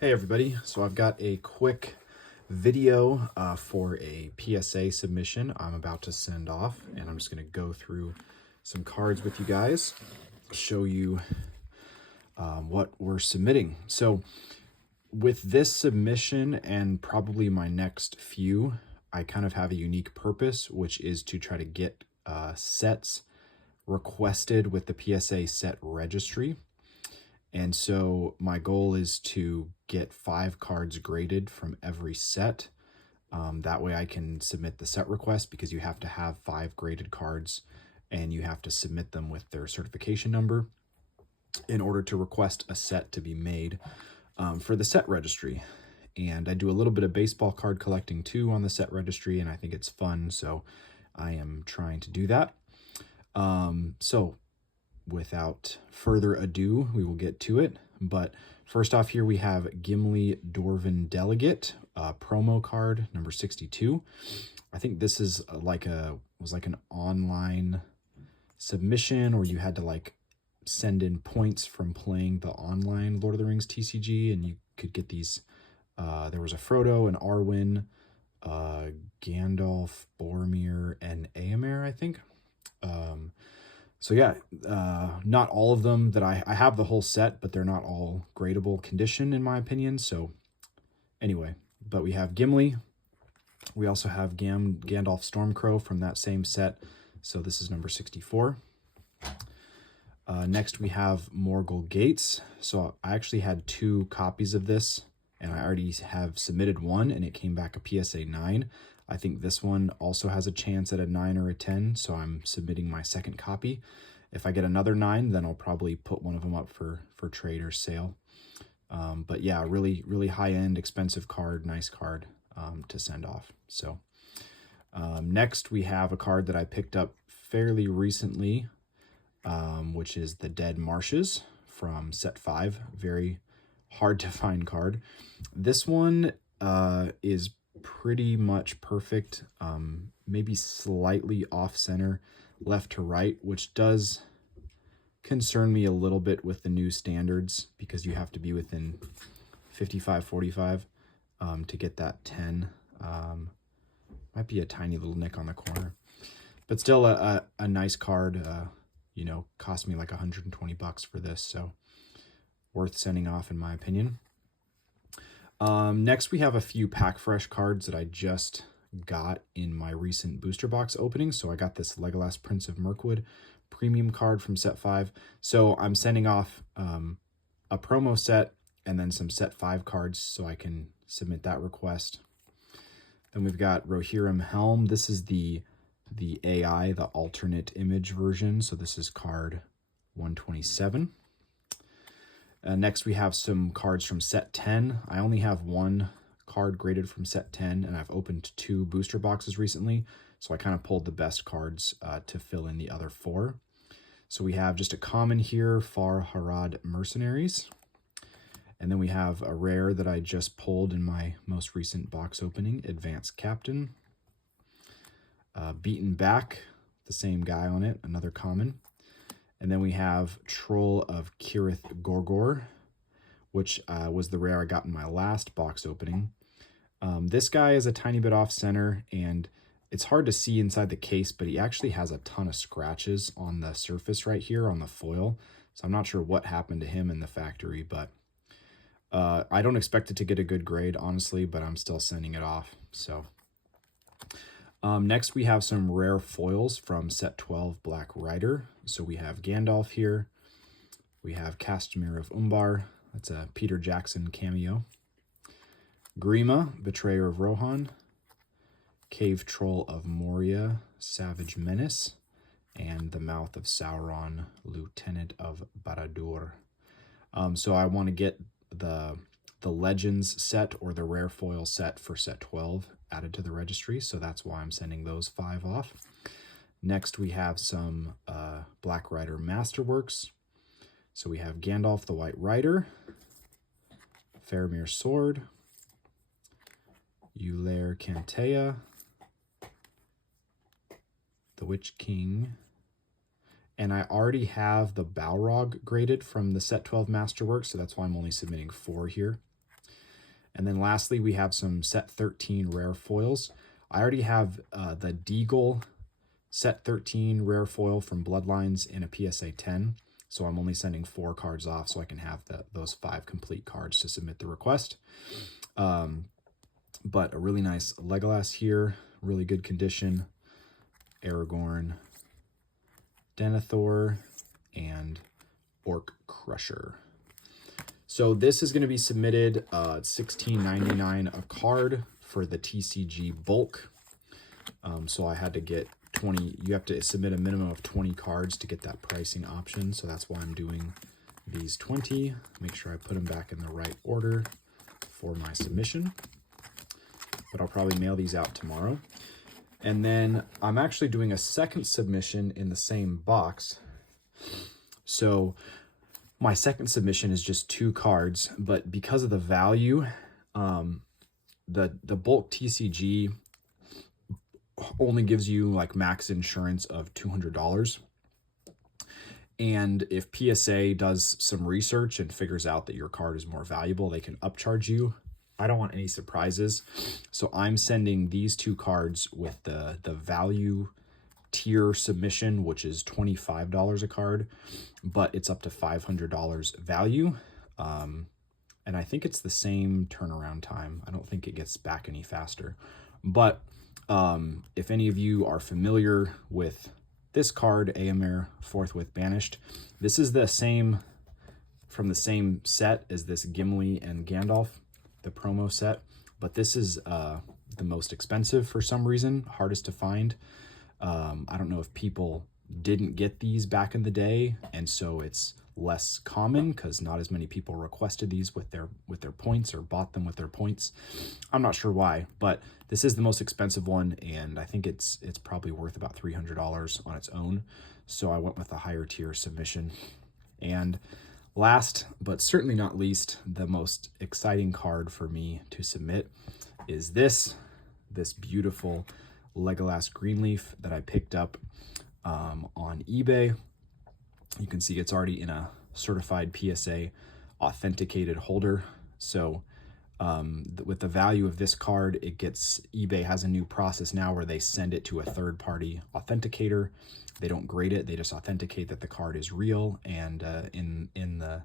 Hey everybody, so I've got a quick video for a PSA submission I'm about to send off, and I'm just going to go through some cards with you guys, show you what we're submitting. So with this submission and probably my next few, I kind of have a unique purpose, which is to try to get sets requested with the PSA set registry. And so my goal is to get 5 cards graded from every set. That way I can submit the set request, because you have to have 5 graded cards and you have to submit them with their certification number in order to request a set to be made for the set registry. And I do a little bit of baseball card collecting too on the set registry, and I think it's fun, so I am trying to do that. So without further ado, we will get to it. But first off, here we have Gimli Dwarven Delegate, promo card number 62. I think this is was like an online submission, or you had to like send in points from playing the online Lord of the Rings TCG, and you could get these. There was a Frodo, an Arwen, Gandalf, Boromir, and Éomer, I think. So yeah, not all of them that I have the whole set, but they're not all gradable condition in my opinion. So anyway, but we have Gimli. We also have Gandalf Stormcrow from that same set. So this is number 64. Next we have Morgul Gates. So I actually had 2 copies of this, and I already have submitted one, and it came back a PSA 9. I think this one also has a chance at a 9 or a 10, so I'm submitting my second copy. If I get another 9, then I'll probably put one of them up for trade or sale. But yeah, really high-end, expensive card, nice card to send off. So next we have a card that I picked up fairly recently, which is the Dead Marshes from set 5. Very hard to find card. This one is pretty much perfect, maybe slightly off center left to right, which does concern me a little bit with the new standards, because you have to be within 55-45 to get that 10. Might be a tiny little nick on the corner, but still a nice card. You know, cost me like 120 bucks for this, so worth sending off in my opinion. Next we have a few pack fresh cards that I just got in my recent booster box opening. So I got this Legolas Prince of Mirkwood premium card from set 5. So I'm sending off a promo set and then some set 5 cards so I can submit that request. Then we've got Rohirrim Helm. This is the AI, the alternate image version. So this is card 127. Next, we have some cards from set 10. I only have 1 card graded from set 10, and I've opened 2 booster boxes recently, so I kind of pulled the best cards to fill in the other 4. So we have just a common here, Far Harad Mercenaries. And then we have a rare that I just pulled in my most recent box opening, Advanced Captain. Beaten Back, the same guy on it, another common. And then we have Troll of Kirith Gorgor, which was the rare I got in my last box opening. This guy is a tiny bit off center, and it's hard to see inside the case, but he actually has a ton of scratches on the surface right here on the foil. So I'm not sure what happened to him in the factory, but I don't expect it to get a good grade, honestly, but I'm still sending it off. So next we have some rare foils from set 12 Black Rider. So we have Gandalf here. We have Castamir of Umbar. That's a Peter Jackson cameo. Grima, Betrayer of Rohan. Cave Troll of Moria, Savage Menace. And the Mouth of Sauron, Lieutenant of Barad-dûr. So I want to get the Legends set or the rare foil set for set 12 added to the registry, so that's why I'm sending those 5 off. Next we have some Black Rider Masterworks. So we have Gandalf the White Rider, Faramir Sword, Ulair Cantea, the Witch King, and I already have the Balrog graded from the set 12 Masterworks, so that's why I'm only submitting 4 here. And then lastly, we have some set 13 rare foils. I already have the Deagle set 13 rare foil from Bloodlines in a PSA 10. So I'm only sending 4 cards off so I can have those 5 complete cards to submit the request. But a really nice Legolas here, really good condition. Aragorn, Denethor, and Orc Crusher. So this is going to be submitted $16.99 a card for the TCG bulk. So I had to get 20. You have to submit a minimum of 20 cards to get that pricing option. So that's why I'm doing these 20. Make sure I put them back in the right order for my submission. But I'll probably mail these out tomorrow. And then I'm actually doing a second submission in the same box. So my second submission is just 2 cards, but because of the value, the bulk TCG only gives you like max insurance of $200. And if PSA does some research and figures out that your card is more valuable, they can upcharge you. I don't want any surprises. So I'm sending these 2 cards with the value tier submission, which is $25 a card, but it's up to $500 value. And I think it's the same turnaround time. I don't think it gets back any faster. But if any of you are familiar with this card, Éomer Forthwith Banished, this is the same, from the same set as this Gimli and Gandalf, the promo set, but this is the most expensive for some reason, hardest to find. I don't know if people didn't get these back in the day, and so it's less common because not as many people requested these with their points or bought them with their points. I'm not sure why, but this is the most expensive one, and I think it's probably worth about $300 on its own. So I went with a higher tier submission. And last, but certainly not least, the most exciting card for me to submit is this beautiful Legolas Greenleaf that I picked up on eBay. You can see it's already in a certified PSA authenticated holder. So with the value of this card, eBay has a new process now where they send it to a third-party authenticator. They don't grade it, they just authenticate that the card is real and in the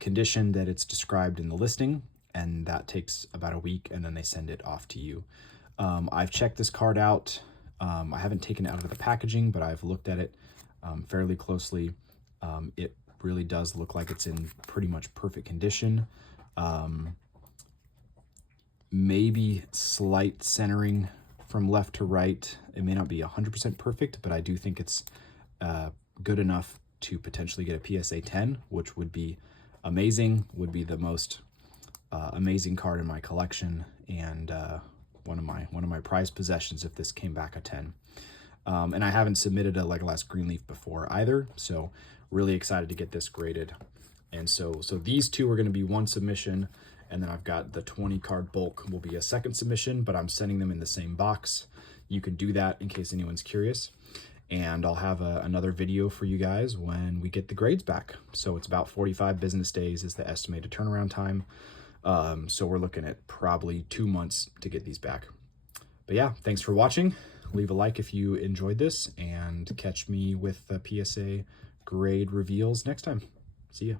condition that it's described in the listing, and that takes about a week, and then they send it off to you. I've checked this card out. I haven't taken it out of the packaging, but I've looked at it fairly closely. It really does look like it's in pretty much perfect condition. Maybe slight centering from left to right. It may not be 100% perfect, but I do think it's good enough to potentially get a PSA 10, which would be amazing, would be the most amazing card in my collection, and one of my prized possessions if this came back a 10. And I haven't submitted a Legolas Greenleaf before either, so really excited to get this graded. And so these 2 are going to be one submission, and then I've got the 20 card bulk will be a second submission, but I'm sending them in the same box. You can do that in case anyone's curious. And I'll have another video for you guys when we get the grades back. So it's about 45 business days is the estimated turnaround time. So we're looking at probably 2 months to get these back. But yeah, thanks for watching. Leave a like if you enjoyed this, and catch me with the PSA grade reveals next time. See ya.